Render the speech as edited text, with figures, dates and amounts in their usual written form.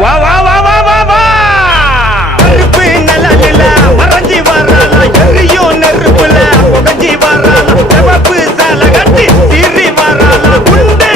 வா வா வா வா வா வா கருப்பு நிழலில மறைஞ்சி வராளா எரியும் நெருப்புல புகஞ்சி வராளா சிவப்பு சேலை கட்டி சீறி வராளா குண்டு